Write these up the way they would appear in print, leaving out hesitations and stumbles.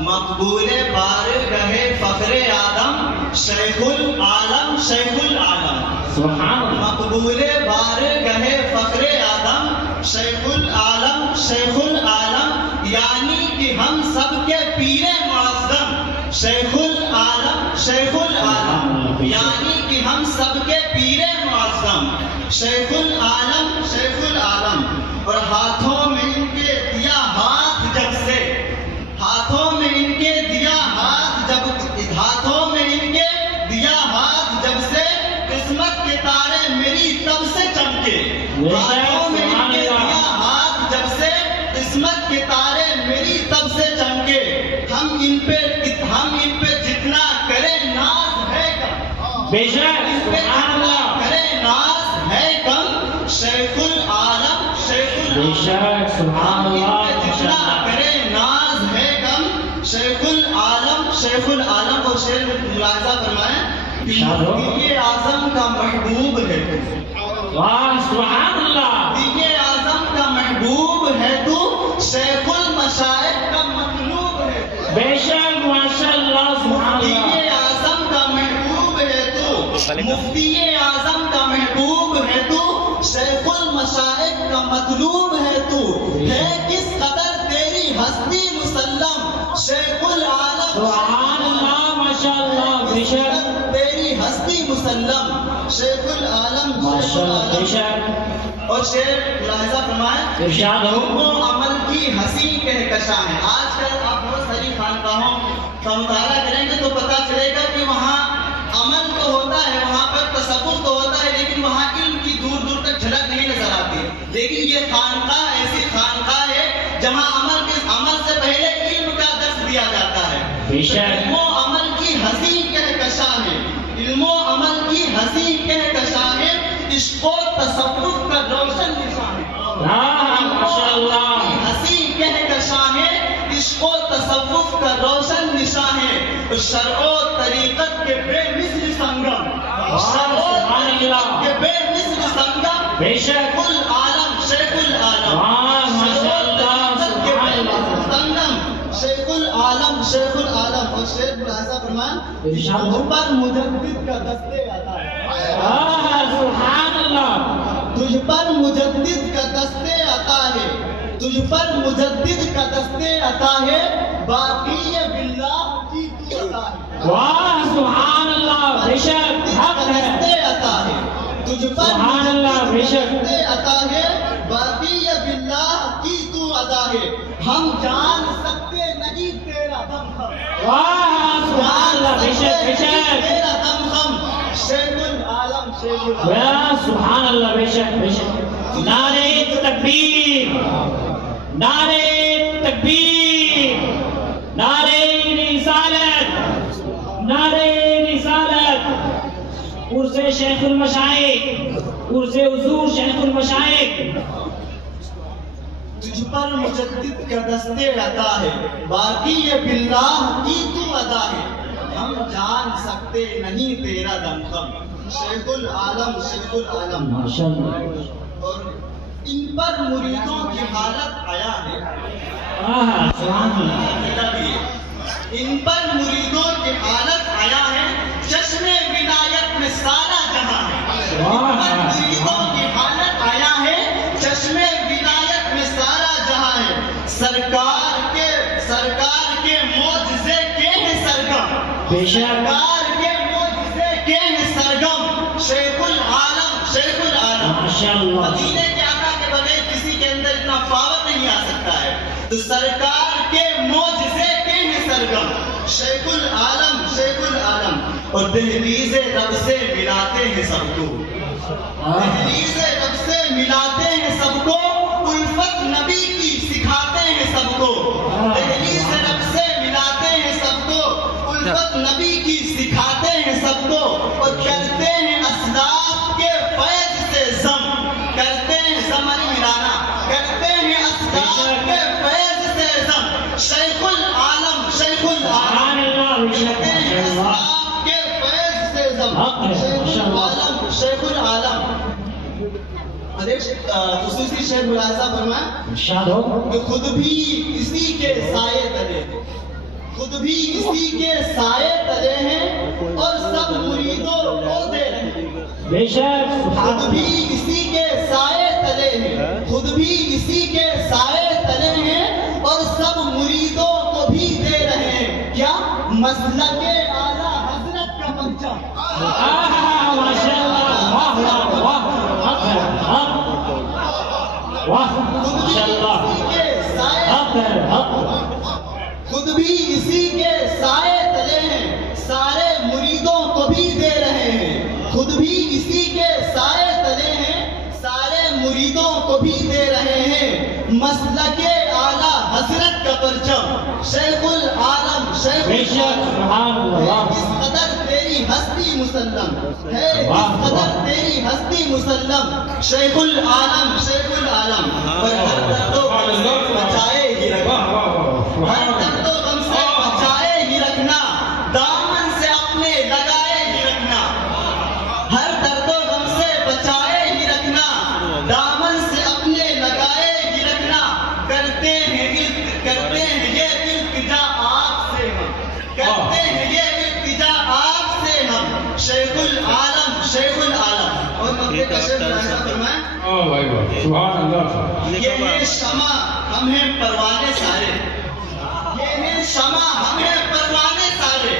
مقبول بارگاہ فخر آدم شیخ العالم شیخ العالم. سبحان اللہ. مقبول بارگاہ فخر آدم شیخ العالم شیخ العالم، یعنی کہ ہم سب کے پیر معظم شیخ العالم شیخ العالم، یعنی کہ ہم سب کے پیر معظم شیخ العالم شیخ العالم. اور ہاتھوں میں ان کے دیا ہاتھ جب سے، ہاتھوں میں ان کے دیا ہاتھ جب، ہاتھوں میں ان کے دیا ہاتھ جب سے قسمت کے تارے میری تب سے چمکے. ہاتھوں میں ان کے دیا ہاتھ جب سے قسمت کے تارے میری تب سے چمکے. ہم ان پہ جتنا کریں ناز ہے کم، بے شک سبحان اللہ. کریں ناز ہے کم شیخ العالم شیخ بے العالم. شک سبحان اللہ. جتنا کرے ناز ہے کم شیخ العالم شیخ العالم. اور شعر میں ملاحظہ فرمائیں مفتی اعظم کا محبوب ہے تو، واہ سبحان اللہ. مفتی اعظم کا محبوب ہے تو، شیخ المشائخ کا مطلوب ہے تو. بے شک ماشاء اللہ سبحان اللہ. مفتی اعظم کا محبوب ہے تو، مفتی اعظم کا محبوب ہے تو، شیخ المشائخ کا مطلوب ہے تو. ہے کس قدر تیری ہستی مسلم شیخ العالم سبحان اللہ ماشاء اللہ. بے شک تیری ہستی مسلم شیخ العالم ماشاء اللہ. بے شیخ العالم. شک اور شعر ملاحظہ فرمائیں ارشاد ہو. وہ عمل کی ہنسی کہکشاں ہے. آج کل آپ بہت ساری خانقاہوں کا مطالعہ کریں گے تو پتہ چلے گا کہ وہاں عمل تو ہوتا ہے، وہاں پر تصوف تو ہوتا ہے، لیکن وہاں علم کی دور دور تک جھلک نہیں نظر آتی. لیکن یہ خانقاہ ایسی خانقاہ ہے جہاں عمل سے پہلے علم کا درس دیا جاتا ہے. بے شک. علم و عمل کی ہنسی کہکشاں ہے، علم و عمل کی ہنسی کہکشاں ہے، عشق و تصوف کا روشن نشان ہے. ماشاء اللہ. ہنسی کہکشاں ہے، عشق و تصوف کا روشن نشان ہے. شرع و طریقت کے بے مثل سنگم، شرع و طریقت کے بے مثل سنگم بے شک شیخ العالم شیخ العالم. ماشاء اللہ سبحان اللہ. سنگم شیخ العالم شیخ العالم. اور شعر ملاحظہ فرمائیں ارشاد ہو. تجھ پر مجدد کا دستے عطا ہے. سبحان اللہ. تجھ پر مجدد کا دستے عطا ہے، تجھ پر مجدد کا دستے عطا ہے، باقی باللہ کی تو عطا ہے. واہ سبحان اللہ. بے شک حق ہے. دستے عطا ہے تجھ پر سبحان اللہ. بے شک دستے عطا ہے، باقی باللہ کی تو عطا ہے. ہم جان سکتے نہیں تیرا دم خم، واہ سبحان اللہ. بے شک بے شک. تیرا دم خم شیخ العالم شیخ العالم. واہ سبحان اللہ. بے شک بے شک. نعرہ تکبیر، نعرہ تکبیر، نعرہ رسالت، نعرہ رسالت. عرس شیخ المشائخ، عرس حضور شیخ المشائخ. تجھ پر مجدد کا دستے عطا ہے، باقی باللہ کی تو ادا ہے. ہم جان سکتے نہیں تیرا دم خم شیخ العالم شیخ العالم. ماشاء اللہ. اور ان پر مریدوں کی حالت آیا ہے. سبحان اللہ. ان پر مریدوں کی حالت آیا ہے، چشم ولایت میں سارا جہاں ہے. ان پر مریدوں کی حالت آیا ہے، چشم ولایت میں سارا جہاں ہے. سرکار کے معجزے کے ہیں سرگم، بے شک. سرکار کے معجزے کے ہیں سرگم شیخ العالم شیخ العالم. ماشاء اللہ. مدینے کے آقا کے بغیر کسی کے اندر اتنا پاور نہیں آ سکتا ہے. تو سرکار کے معجزے کے ہیں سرگم شیخ العالم شیخ العالم. اور دہلیز رب سے ملاتے ہیں سب کو، دہلیز رب سے ملاتے ہیں سب کو، الفت نبی کی سکھاتے ہیں سب کو. دہلیز رب سے ملاتے ہیں سب کو، الفت نبی کی سکھاتے ہیں سب کو. اور کرتے ہیں اسلاف کے فیض سے زم، کرتے ہیں زمن ملانا، کرتے ہیں اسلاف کے فیض سے زم شیخ العالم شیخ العالم. کرتے ہیں اسلاف کے فیض سے زم شیخ العالم شیخ العالم. اور ایک خصوصی شعر ملاحظہ فرمائیں ارشاد ہو. کہ خود بھی اسی کے سائے تلے، خود بھی اسی کے سائے تلے ہیں اور سب مریدوں کو دے رہے ہیں. بے شک خود بھی اسی کے سائے تلے ہیں, خود بھی اسی کے سائے تلے ہیں اور سب مریدوں کو بھی دے رہے ہیں. کیا مسلک اعلیٰ حضرت کا پرچم. ماشاء اللہ, واہ واہ واہ, حق ہے, حق, واہ ماشاء اللہ, حق ہے, حق. خود بھی اسی کے سائے تلے ہیں, سارے مریدوں کو بھی دے رہے ہیں. خود بھی اسی کے سائے تلے ہیں, سارے مریدوں کو بھی دے رہے ہیں. مسلک اعلیٰ حضرت کا پرچم, شیخ العالم شیخ بے شک سبحان اللہ. اس قدر تیری ہستی مسلم ہے, اس قدر تیری ہستی مسلم, شیخ العالم شیخ العالم. اور ہر درد و غم سے بچائے ہی رکھنا, ہر درد و غم سے بچائے ہی رکھنا, دامن سے اپنے لگائے ہی رکھنا. ہر درد و غم سے بچائے ہی رکھنا, دامن سے اپنے لگائے ہی رکھنا. کرتے ہیں یہ التجا آپ سے ہم, کرتے ہیں یہ التجا آپ سے ہم, شیخ العالم شیخ العالم. اور مکے کا شیخ ایسا فرمائیں, سبحان اللہ. یہ ہے شمع ہم ہیں پروانے سارے, یہ ہے شمع ہم ہیں پروانے سارے,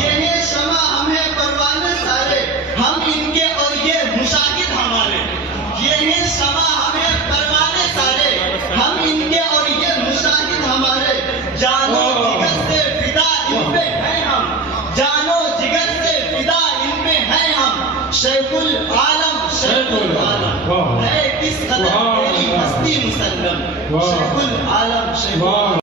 یہ ہے شمع ہم ہیں پروانے سارے, ہم ان کے اور یہ مشاہد ہمارے. یہ ہے شمع ہم ہیں پروانے سارے, ہم ان کے اور یہ مشاہد ہمارے. جانو جگر سے فدا ان پہ ہیں ہم, جانو جگر سے فدا ان پہ ہیں ہم. شیخ العالم شیخ العالم ہے, کس قدر تیری ہستی مسلم, شیخ العالم شیخ العالم.